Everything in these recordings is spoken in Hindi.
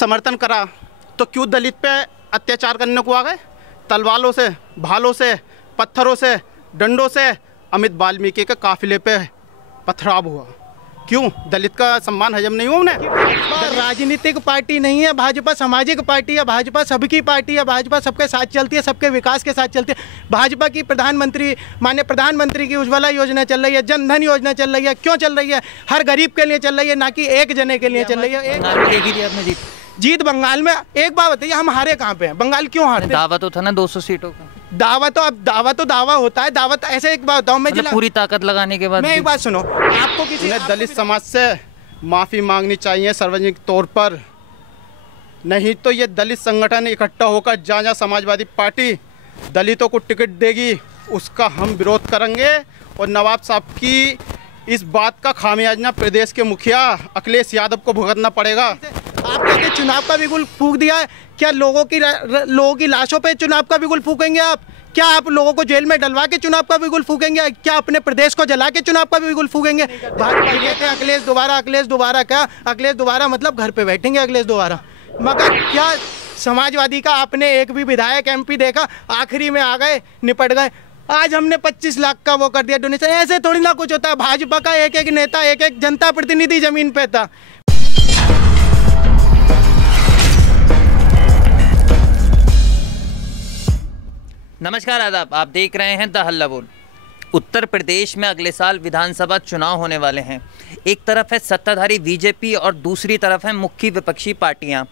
समर्थन करा तो क्यों दलित पे अत्याचार करने को आ गए? तलवारों से, भालों से, पत्थरों से, डंडों से अमित वाल्मीकि के काफिले पे पथराव हुआ। क्यों? दलित का सम्मान हजम नहीं हुआ उन्हें? राजनीतिक पार्टी नहीं है भाजपा, सामाजिक पार्टी है भाजपा, सबकी पार्टी है भाजपा, सबके साथ चलती है, सबके विकास के साथ चलती है। भाजपा की माननीय प्रधानमंत्री की उज्ज्वला योजना चल रही है, जन धन योजना चल रही है। क्यों चल रही है? हर गरीब के लिए चल रही है, ना कि एक जने के लिए चल रही है। जीत बंगाल में, एक बात बताइए, हम हारे कहाँ पे हैं? बंगाल क्यों हारे? दावा तो था ना 200 सीटों का। दावा होता है। दावा ऐसे एक बात बताऊं मैं, मतलब पूरी ताकत लगाने के बाद मैं एक बात सुनो, आपको किसी दलित समाज से माफ़ी मांगनी चाहिए सार्वजनिक तौर पर, नहीं तो ये दलित संगठन इकट्ठा होकर जहाँ समाजवादी पार्टी दलितों को टिकट देगी उसका हम विरोध करेंगे। और नवाब साहब की इस बात का खामियाजा प्रदेश के मुखिया अखिलेश यादव को भुगतना पड़ेगा। आप कहते चुनाव का बिगुल फूंक दिया है, क्या लोगों की लाशों पे चुनाव का बिगुल फूकेंगे आप? क्या आप लोगों को जेल में डलवा के चुनाव का बिगुल फूकेंगे? क्या अपने प्रदेश को जला के चुनाव का बिगुल फूकेंगे? भाजपा कहते हैं अखिलेश दोबारा क्या? अखिलेश दोबारा मतलब घर पे बैठेंगे अखिलेश दोबारा। मगर क्या समाजवादी का आपने एक भी विधायक MP देखा? आखिरी में आ गए, निपट गए। आज हमने 25 लाख का वो कर दिया डोनेशन। ऐसे थोड़ी ना कुछ होता है। भाजपा का एक एक नेता, एक एक जनता प्रतिनिधि जमीन पे था। नमस्कार, आदाब। आप देख रहे हैं द हल्ला बोल। उत्तर प्रदेश में अगले साल विधानसभा चुनाव होने वाले हैं। एक तरफ है सत्ताधारी बीजेपी और दूसरी तरफ है मुख्य विपक्षी पार्टियां।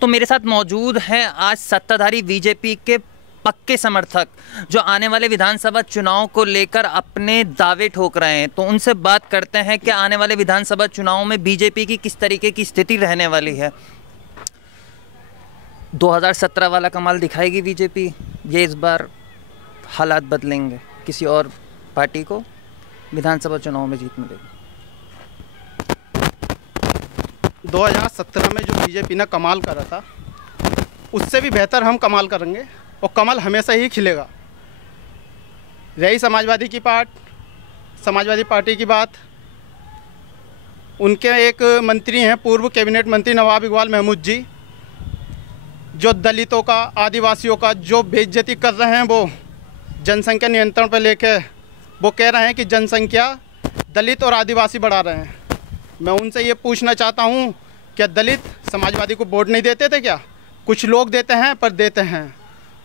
तो मेरे साथ मौजूद हैं आज सत्ताधारी बीजेपी के पक्के समर्थक जो आने वाले विधानसभा चुनाव को लेकर अपने दावे ठोक रहे हैं। तो उनसे बात करते हैं कि आने वाले विधानसभा चुनाव में बीजेपी की किस तरीके की स्थिति रहने वाली है। 2017 वाला कमाल दिखाएगी बीजेपी, ये इस बार हालात बदलेंगे, किसी और पार्टी को विधानसभा चुनाव में जीत मिलेगी? 2017 में जो बीजेपी ने कमाल करा था उससे भी बेहतर हम कमाल करेंगे और कमल हमेशा ही खिलेगा। रही समाजवादी पार्टी की बात, उनके एक मंत्री हैं पूर्व कैबिनेट मंत्री नवाब इकबाल महमूद जी, जो दलितों का, आदिवासियों का जो बेइज्जती कर रहे हैं, वो जनसंख्या नियंत्रण पर लेके वो कह रहे हैं कि जनसंख्या दलित और आदिवासी बढ़ा रहे हैं। मैं उनसे ये पूछना चाहता हूँ, क्या दलित समाजवादी को वोट नहीं देते थे क्या? कुछ लोग देते हैं, पर देते हैं।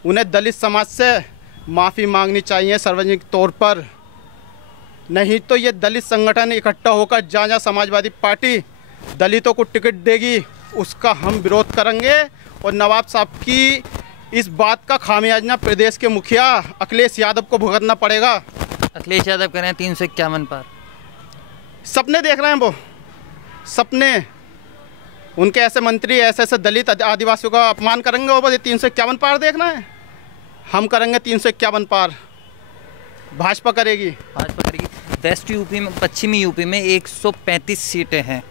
उन्हें दलित समाज से माफ़ी मांगनी चाहिए सार्वजनिक तौर पर, नहीं तो ये दलित संगठन इकट्ठा होकर जहाँ समाजवादी पार्टी दलितों को टिकट देगी उसका हम विरोध करेंगे। और नवाब साहब की इस बात का खामियाजा प्रदेश के मुखिया अखिलेश यादव को भुगतना पड़ेगा। अखिलेश यादव कह रहे हैं 351 पार। सपने देख रहे हैं वो, सपने। उनके ऐसे मंत्री ऐसे दलित आदिवासियों का अपमान करेंगे और बस 351 पार देखना है। हम करेंगे 351 पार, भाजपा करेगी। वेस्ट यूपी में, पश्चिमी यूपी में 135 सीटें हैं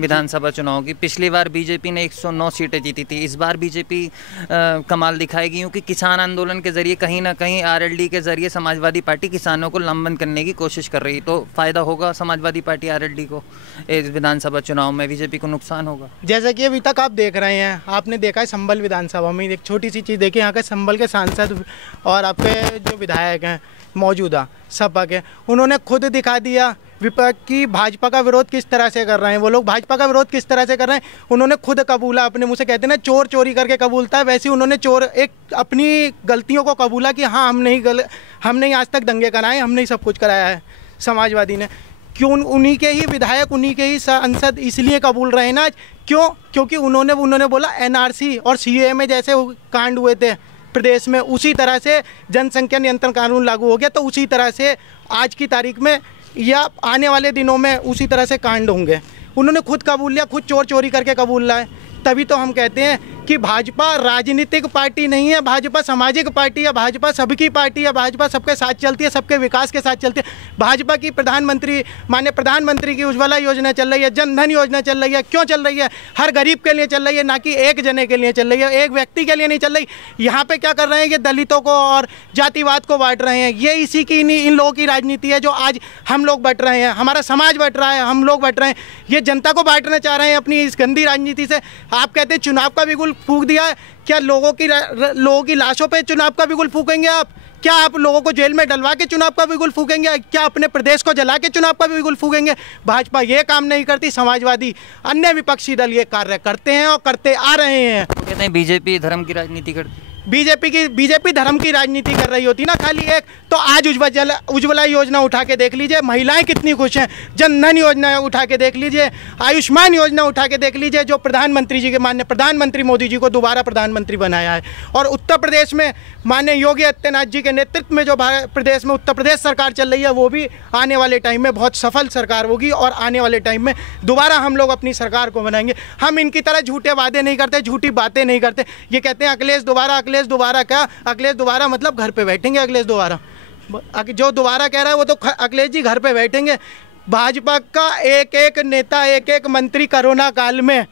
विधानसभा चुनाव की। पिछली बार बीजेपी ने 109 सीटें जीती थी। इस बार बीजेपी कमाल दिखाएगी, क्योंकि किसान आंदोलन के जरिए कहीं ना कहीं RLD के जरिए समाजवादी पार्टी किसानों को लंबन करने की कोशिश कर रही है। तो फ़ायदा होगा समाजवादी पार्टी RLD को इस विधानसभा चुनाव में, बीजेपी को नुकसान होगा। जैसा कि अभी तक आप देख रहे हैं, आपने देखा है संभल विधानसभा में एक छोटी सी चीज़ देखी, यहाँ के संभल के सांसद और आपके जो विधायक हैं मौजूदा सपा के, उन्होंने खुद दिखा दिया विपक्ष की भाजपा का विरोध किस तरह से कर रहे हैं। वो लोग भाजपा का विरोध किस तरह से कर रहे हैं, उन्होंने खुद कबूला। अपने मुँह से कहते हैं ना, चोर चोरी करके कबूलता है, वैसे ही उन्होंने अपनी गलतियों को कबूला कि हाँ हमने ही आज तक दंगे कराए, हमने ही सब कुछ कराया है समाजवादी ने। क्यों? उन्हीं के ही विधायक, उन्हीं के ही सांसद इसलिए कबूल रहे ना। क्यों? क्योंकि उन्होंने बोला NRC और CAA में जैसे कांड हुए थे प्रदेश में, उसी तरह से जनसंख्या नियंत्रण कानून लागू हो गया, तो उसी तरह से आज की तारीख में या आने वाले दिनों में उसी तरह से कांड होंगे। उन्होंने खुद कबूल लिया, खुद चोरी करके कबूल लाए। तभी तो हम कहते हैं कि भाजपा राजनीतिक पार्टी नहीं है, भाजपा सामाजिक पार्टी है, भाजपा सबकी पार्टी है, भाजपा सबके साथ चलती है, सबके विकास के साथ चलती है। भाजपा की माननीय प्रधानमंत्री की उज्ज्वला योजना चल रही है, जन धन योजना चल रही है। क्यों चल रही है? हर गरीब के लिए चल रही है, ना कि एक जने के लिए चल रही है, एक व्यक्ति के लिए नहीं चल रही। यहाँ पे क्या कर रहे हैं, ये दलितों को और जातिवाद को बांट रहे हैं। ये इसी की इन लोगों की राजनीति है जो आज हम लोग बट रहे हैं, हमारा समाज बट रहा है, हम लोग बट रहे हैं। ये जनता को बांटना चाह रहे हैं अपनी इस गंदी राजनीति से। आप कहते हैं चुनाव का बिगुल फूंक दिया है, क्या लोगों की लाशों पे चुनाव का बिगुल फूकेंगे आप? क्या आप लोगों को जेल में डलवा के चुनाव का बिगुल फूकेंगे? क्या अपने प्रदेश को जला के चुनाव का बिगुल फूकेंगे? भाजपा ये काम नहीं करती, समाजवादी अन्य विपक्षी दल ये कार्य करते हैं और करते आ रहे हैं। तो कहते हैं बीजेपी धर्म की राजनीति करती है। बीजेपी धर्म की राजनीति कर रही होती ना खाली एक, तो आज उज्ज्वला योजना उठा के देख लीजिए, महिलाएं कितनी खुश हैं। जन धन योजना उठा के देख लीजिए, आयुष्मान योजना उठा के देख लीजिए, जो प्रधानमंत्री जी के माननीय प्रधानमंत्री मोदी जी को दोबारा प्रधानमंत्री बनाया है। और उत्तर प्रदेश में माननीय योगी आदित्यनाथ जी के नेतृत्व में जो प्रदेश में उत्तर प्रदेश सरकार चल रही है, वो भी आने वाले टाइम में बहुत सफल सरकार होगी और आने वाले टाइम में दोबारा हम लोग अपनी सरकार को बनाएंगे। हम इनकी तरह झूठे वादे नहीं करते, झूठी बातें नहीं करते। ये कहते हैं अखिलेश दोबारा क्या? अखिलेश दोबारा मतलब घर पे बैठेंगे। अखिलेश दोबारा जो दोबारा कह रहा है वो तो अखिलेश जी घर पे बैठेंगे। भाजपा का एक एक नेता, एक एक मंत्री कोरोना काल में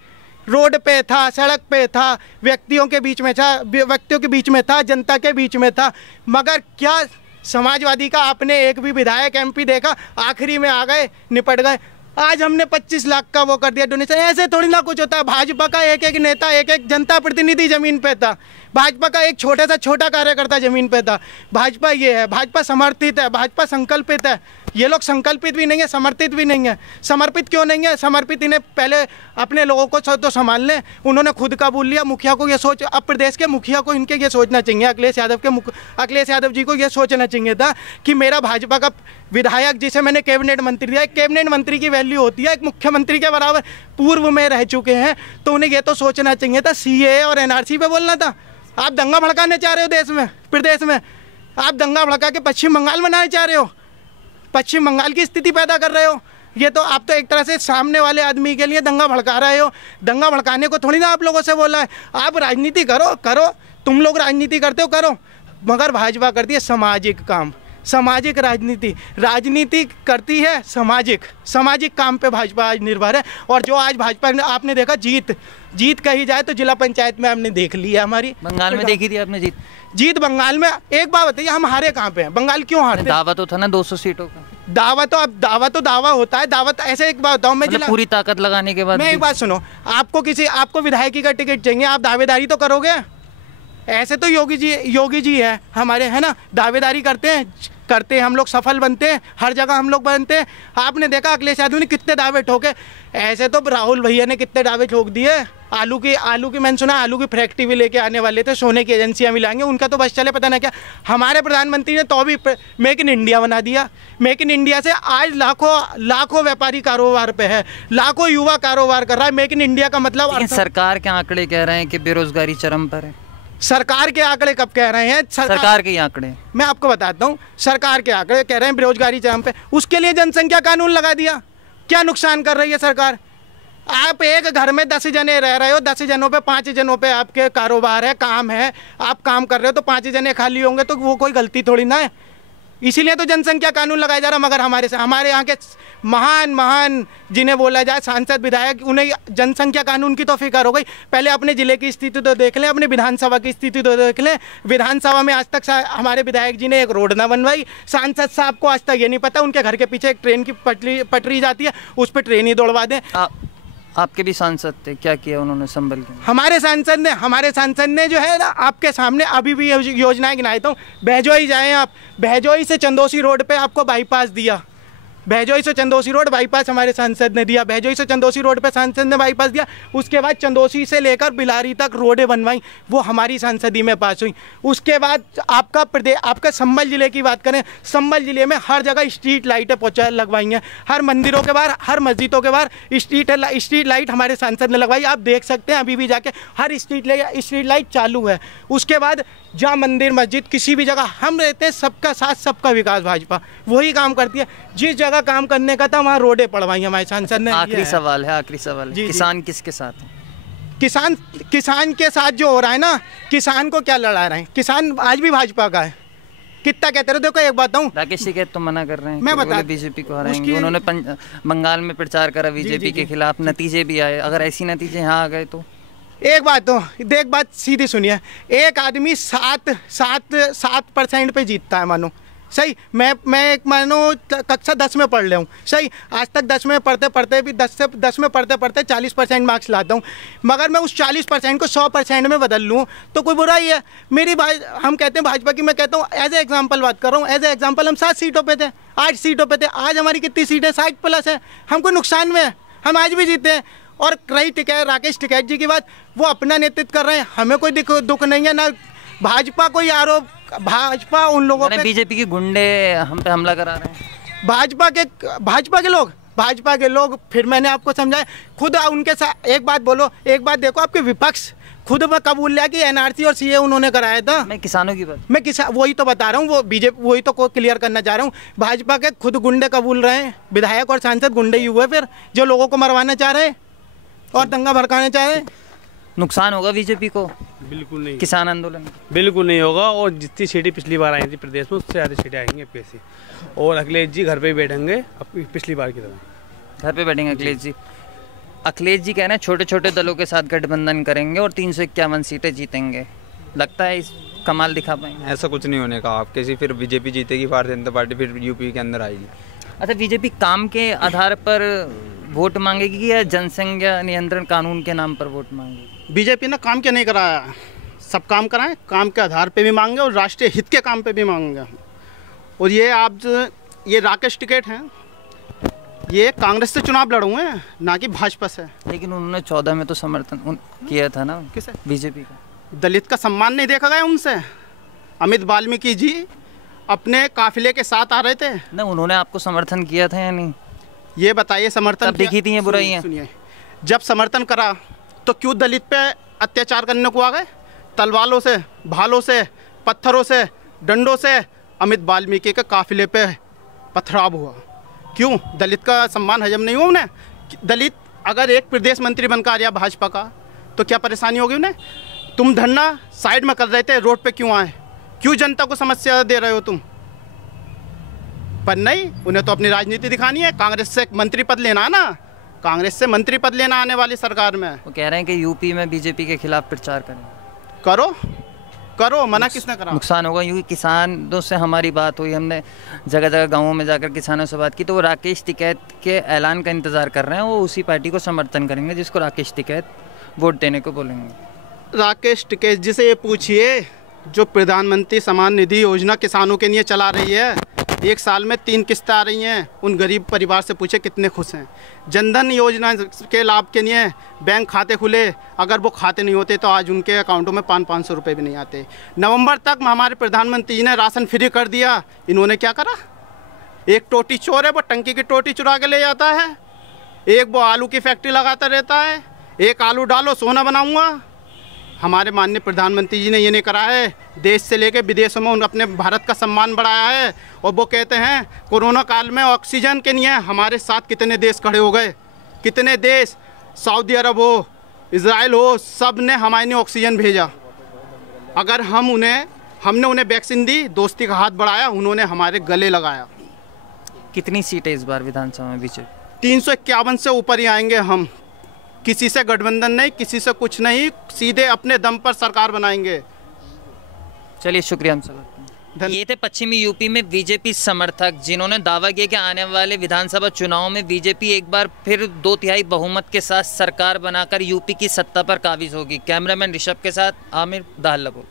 रोड पे था, सड़क पे था, व्यक्तियों के बीच में था, जनता के बीच में था। मगर क्या समाजवादी का आपने एक भी विधायक MP देखा? आखिरी में आ गए, निपट गए। आज हमने 25 लाख का वो कर दिया डोनेशन। ऐसे थोड़ी ना कुछ होता है। भाजपा का एक एक नेता, एक एक जनता प्रतिनिधि जमीन पे था। भाजपा का एक छोटा कार्यकर्ता जमीन पे था। भाजपा ये है, भाजपा समर्थित है, भाजपा संकल्पित है। ये लोग संकल्पित भी नहीं है, समर्पित भी नहीं है। समर्पित क्यों नहीं है? समर्पित इन्हें पहले अपने लोगों को तो संभाल लें। उन्होंने खुद का बोल लिया। मुखिया को ये सोच, अब प्रदेश के मुखिया को इनके ये सोचना चाहिए, अखिलेश यादव जी को ये सोचना चाहिए था कि मेरा भाजपा का विधायक जिसे मैंने कैबिनेट मंत्री दिया, कैबिनेट मंत्री की वैल्यू होती है एक मुख्यमंत्री के बराबर, पूर्व में रह चुके हैं, तो उन्हें ये तो सोचना चाहिए था। CAA और NRC पे बोलना था। आप दंगा भड़काने चाह रहे हो देश में, प्रदेश में। आप दंगा भड़का के पश्चिम बंगाल बनाने चाह रहे हो, पश्चिम बंगाल की स्थिति पैदा कर रहे हो। ये तो आप तो एक तरह से सामने वाले आदमी के लिए दंगा भड़का रहे हो। दंगा भड़काने को थोड़ी ना आप लोगों से बोला है। आप राजनीति करो, तुम लोग राजनीति करते हो करो, मगर भाजपा करती है सामाजिक काम, सामाजिक राजनीति करती है सामाजिक काम पे भाजपा आज निर्भर है। और जो आज भाजपा ने आपने देखा जीत कही जाए तो जिला पंचायत में आपने देख लिया हमारी। बंगाल में देखी थी आपने जीत बंगाल में। एक बात बताइए, हम हारे कहाँ पे हैं? बंगाल क्यों हारे? दावा तो था ना 200 सीटों का। दावा होता है। दावत ऐसे एक बात बताऊँ मैं, मतलब पूरी ताकत लगाने के बाद। मैं एक बात सुनो, आपको विधायकी का टिकट चाहिए, आप दावेदारी तो करोगे। ऐसे तो योगी जी है हमारे, है ना, दावेदारी करते हैं हम लोग, सफल बनते हैं, हर जगह हम लोग बनते हैं। आपने देखा अखिलेश यादव ने कितने दावे ठोके। ऐसे तो राहुल भैया ने कितने दावे ठोक दिए। आलू की मैंने सुना आलू की फैक्ट्री भी लेके आने वाले थे, सोने की एजेंसियां मिलाएंगे, उनका तो बस चले पता ना क्या। हमारे प्रधानमंत्री ने तो भी मेक इन इंडिया बना दिया। मेक इन इंडिया से आज लाखों व्यापारी कारोबार पे है, लाखों युवा कारोबार कर रहा है। मेक इन इंडिया का मतलब सरकार के आंकड़े कह रहे हैं कि बेरोजगारी चरम पर है। सरकार के आंकड़े कब कह रहे हैं? सरकार के आंकड़े मैं आपको बताता हूँ। सरकार के आंकड़े कह रहे हैं बेरोजगारी चरम पे। उसके लिए जनसंख्या कानून लगा दिया। क्या नुकसान कर रही है सरकार? आप एक घर में 10 जने रह रहे हो, 10 जनों पे 5 जनों पे आपके कारोबार है, काम है, आप काम कर रहे हो, तो 5 जने खाली होंगे तो वो कोई गलती थोड़ी ना है। इसीलिए तो जनसंख्या कानून लगाया जा रहा। मगर हमारे यहाँ के महान जिन्हें बोला जाए सांसद विधायक, उन्हें जनसंख्या कानून की तो फिक्र हो गई। पहले अपने ज़िले की स्थिति तो देख लें, अपने विधानसभा की स्थिति तो देख लें। विधानसभा में आज तक हमारे विधायक जी ने एक रोड ना बनवाई। सांसद साहब को आज तक ये नहीं पता उनके घर के पीछे एक ट्रेन की पटरी जाती है, उस पर ट्रेन ही दौड़वा दें। आपके भी सांसद थे, क्या किया उन्होंने संभल के? हमारे सांसद ने जो है ना, आपके सामने अभी भी योजनाएं गिनाता हूँ। बहजोई जाएं आप, बहजोई से चंदोसी रोड पे आपको बाईपास दिया। बहजोई से चंदोसी रोड बाईपास हमारे सांसद ने दिया। बहजोई से चंदोसी रोड पे सांसद ने बाईपास दिया। उसके बाद चंदोसी से लेकर बिलारी तक रोडें बनवाई, वो हमारी सांसदी में पास हुई। उसके बाद आपका संभल जिले की बात करें, संभल जिले में हर जगह स्ट्रीट लाइटें लगवाई हैं। हर मंदिरों के बाहर, हर मस्जिदों के बाहर स्ट्रीट लाइट हमारे सांसद ने लगवाई। आप देख सकते हैं अभी भी जाके हर स्ट्रीट लाइट चालू है। उसके बाद जहाँ मंदिर मस्जिद किसी भी जगह हम रहते हैं, सबका साथ सबका विकास भाजपा वही काम करती है। जिस जगह काम करने का था वहाँ रोडें पड़वाई हमारे सांसद ने। आखिरी सवाल है, किसान किसके साथ है? किसान के साथ जो हो रहा है ना, किसान को क्या लड़ा रहे हैं, किसान आज भी भाजपा का है। कितना कहते रहे, देखो एक बात बताऊं, राकेश टिकैत तो मना कर रहे हैं, मैं बता बीजेपी को हराएंगे। उन्होंने बंगाल में प्रचार करा बीजेपी के खिलाफ, नतीजे भी आए। अगर ऐसी नतीजे यहाँ आ गए तो एक बात सीधी सुनिए, एक आदमी 7% पे जीतता है, मानो सही। मैं एक मानो कक्षा 10 में पढ़ रहा हूँ, सही। आज तक 10 में पढ़ते भी 10 में पढ़ते 40% मार्क्स लाता हूँ, मगर मैं उस 40% को 100% में बदल लूँ तो कोई बुरा ही है। हम कहते हैं भाजपा की, मैं कहता हूँ एज ए एग्जाम्पल बात कर रहा हूँ, एज ए एग्जाम्पल हम 7 सीटों पे थे, 8 सीटों पे थे, आज हमारी कितनी सीटें 60+ है, हमको नुकसान में है, हम आज भी जीते हैं। और रही राकेश टिकैत जी की बात, वो अपना नेतृत्व कर रहे हैं, हमें कोई दुख नहीं है ना। भाजपा कोई आरोप, भाजपा उन लोगों पे, बीजेपी के गुंडे हम पे हमला करा रहे हैं, भाजपा के लोग फिर मैंने आपको समझाया, खुद उनके साथ एक बात देखो, आपके विपक्ष खुद में कबूल लिया कि एनआरसी और सीए उन्होंने कराया था। मैं किसानों की बात, वही तो बता रहा हूँ, वो बीजेपी वही तो को क्लियर करना चाह रहा हूँ। भाजपा के खुद गुंडे कबूल रहे हैं, विधायक और सांसद गुंडे ही हुए फिर, जो लोगों को मरवाना चाह रहे हैं और दंगा भड़काना चाह रहे हैं। नुकसान होगा बीजेपी को? बिल्कुल नहीं, किसान आंदोलन बिल्कुल नहीं होगा। और जितनी सीटें पिछली बार आई थी प्रदेश में, उससे ज़्यादा सीटें आएंगी एमपीएससी। और अखिलेश जी घर पे बैठेंगे पिछली बार की तरह, घर पे बैठेंगे अखिलेश जी कह रहे हैं छोटे छोटे दलों के साथ गठबंधन करेंगे और 351 सीटें जीतेंगे। लगता है इस कमाल दिखा पाएंगे? ऐसा कुछ नहीं होने का, आप कैसी फिर बीजेपी जीतेगी, भारतीय जनता पार्टी फिर यूपी के अंदर आएगी। अच्छा, बीजेपी काम के आधार पर वोट मांगेगी या जनसंख्या नियंत्रण कानून के नाम पर वोट मांगेगी? बीजेपी ने काम क्या नहीं कराया, सब काम कराएं, काम के आधार पे भी मांगे और राष्ट्रीय हित के काम पे भी मांगे। और ये राकेश टिकैत हैं, ये कांग्रेस से चुनाव लड़े हुए हैं, ना कि भाजपा से। लेकिन उन्होंने 14 में तो समर्थन किया था ना, किसे? बीजेपी का। दलित का सम्मान नहीं देखा गया उनसे। अमित वाल्मीकि जी अपने काफिले के साथ आ रहे थे ना, उन्होंने आपको समर्थन किया था या नहीं? ये बताइए, समर्थन दिखी थी ये बुराइयां? सुनिए, जब समर्थन करा तो क्यों दलित पे अत्याचार करने को आ गए? तलवारों से, भालों से, पत्थरों से, डंडों से अमित वाल्मीकि के काफिले पे पथराव हुआ। क्यों? दलित का सम्मान हजम नहीं हुआ उन्हें? दलित अगर एक प्रदेश मंत्री बनकर आ गया भाजपा का तो क्या परेशानी होगी उन्हें? तुम धरना साइड में कर रहे थे, रोड पे क्यों आए? क्यों जनता को समस्या दे रहे हो तुम? पर नहीं, उन्हें तो अपनी राजनीति दिखानी है। कांग्रेस से मंत्री पद लेना है ना, कांग्रेस से मंत्री पद लेना आने वाली सरकार में। वो कह रहे हैं कि यूपी में बीजेपी के खिलाफ प्रचार करें। करो, मना किसने करा? नुकसान होगा। यूँ किसानों से हमारी बात हुई, हमने जगह जगह गाँवों में जाकर किसानों से बात की, तो वो राकेश टिकैत के ऐलान का इंतज़ार कर रहे हैं। वो उसी पार्टी को समर्थन करेंगे जिसको राकेश टिकैत वोट देने को बोलेंगे। राकेश टिकैत जी से ये पूछिए, जो प्रधानमंत्री सम्मान निधि योजना किसानों के लिए चला रही है, 1 साल में 3 किस्तें आ रही हैं, उन गरीब परिवार से पूछे कितने खुश हैं। जनधन योजना के लाभ के लिए बैंक खाते खुले, अगर वो खाते नहीं होते तो आज उनके अकाउंटों में 500 रुपये भी नहीं आते। नवंबर तक हमारे प्रधानमंत्री जी ने राशन फ्री कर दिया, इन्होंने क्या करा? एक टोटी चोर है, वो टंकी की टोटी चुरा के ले जाता है, एक वो आलू की फैक्ट्री लगाता रहता है, एक आलू डालो सोना बनाऊँगा। हमारे माननीय प्रधानमंत्री जी ने ये नहीं करा है। देश से लेकर विदेशों में उन अपने भारत का सम्मान बढ़ाया है। और वो कहते हैं कोरोना काल में ऑक्सीजन के लिए हमारे साथ कितने देश खड़े हो गए, कितने देश, सऊदी अरब हो, इजराइल हो, सब ने हमारे लिए ऑक्सीजन भेजा। अगर हमने उन्हें वैक्सीन दी, दोस्ती का हाथ बढ़ाया, उन्होंने हमारे गले लगाया। कितनी सीटें इस बार विधानसभा में बीजेपी? 351 से ऊपर ही आएंगे हम। किसी से गठबंधन नहीं, किसी से कुछ नहीं, सीधे अपने दम पर सरकार बनाएंगे। चलिए, शुक्रिया हम सब। ये थे पश्चिमी यूपी में बीजेपी समर्थक, जिन्होंने दावा किया कि आने वाले विधानसभा चुनाव में बीजेपी एक बार फिर 2/3 बहुमत के साथ सरकार बनाकर यूपी की सत्ता पर काबिज होगी। कैमरामैन ऋषभ के साथ आमिर, दहल्लापुर।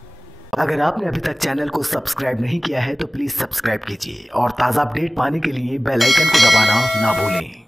अगर आपने अभी तक चैनल को सब्सक्राइब नहीं किया है तो प्लीज़ सब्सक्राइब कीजिए और ताज़ा अपडेट पाने के लिए बेल आइकन को दबाना ना भूलें।